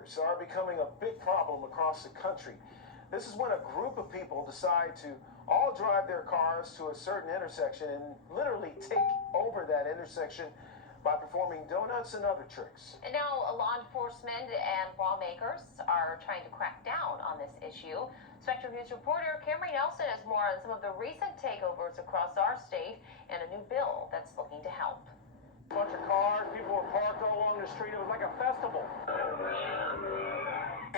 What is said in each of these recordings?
Are becoming a big problem across the country. This is when a group of people decide to all drive their cars to a certain intersection and literally take over that intersection by performing donuts and other tricks. And now law enforcement and lawmakers are trying to crack down on this issue. Spectrum News reporter Camry Nelson has more on some of the recent takeovers across our state and a new bill that's looking to help. A bunch of cars, people were parked all along the street. It was like a festival.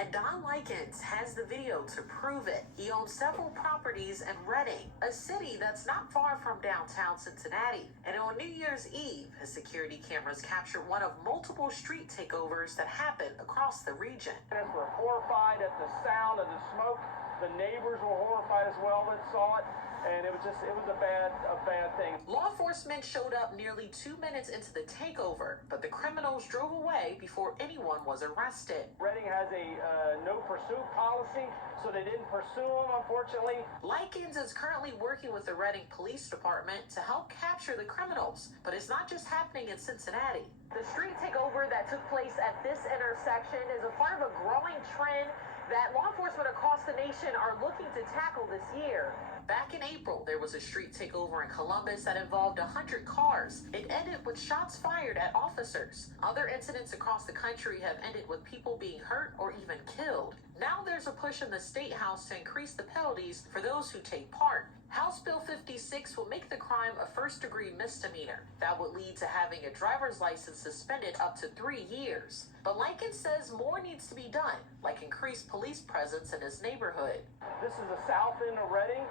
And Don Likens has the video to prove it. He owns several properties in Reading, a city that's not far from downtown Cincinnati. And on New Year's Eve, his security cameras captured one of multiple street takeovers that happened across the region. Residents were horrified at the sound of the smoke. The neighbors were horrified as well that saw it. And it was a bad thing. Law enforcement showed up nearly 2 minutes into the takeover, but the criminals drove away before anyone was arrested. Reading has a no pursuit policy, so they didn't pursue them, unfortunately. Likens is currently working with the Reading Police Department to help capture the criminals, but it's not just happening in Cincinnati. The street takeover that took place at this intersection is a part of a growing trend that law enforcement across the nation are looking to tackle this year. Back in April, there was a street takeover in Columbus that involved 100 cars. It ended with shots fired at officers. Other incidents across the country have ended with people being hurt or even killed. Now there's a push in the State House to increase the penalties for those who take part. House Bill 56 will make the crime a first-degree misdemeanor. That would lead to having a driver's license suspended up to 3 years. But Likens says more needs to be done, like increased police presence in his neighborhood. This is the south end of Reading.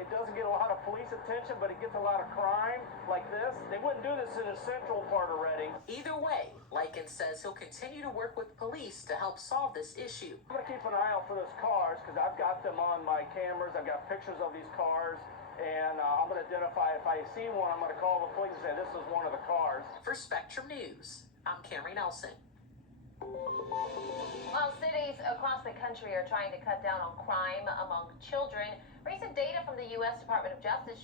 It doesn't get a lot of police attention, but it gets a lot of crime like this. They wouldn't do this in the central part of Reading. Either way, Likens says he'll continue to work with police to help solve this issue. I'm going to keep an eye out for those cars because I've got them on my cameras. I've got pictures of these cars, and I'm going to identify. If I see one, I'm going to call the police and say this is one of the cars. For Spectrum News, I'm Camry Nelson. Well, cities across the country are trying to cut down on crime among children. Recent data from the U.S. Department of Justice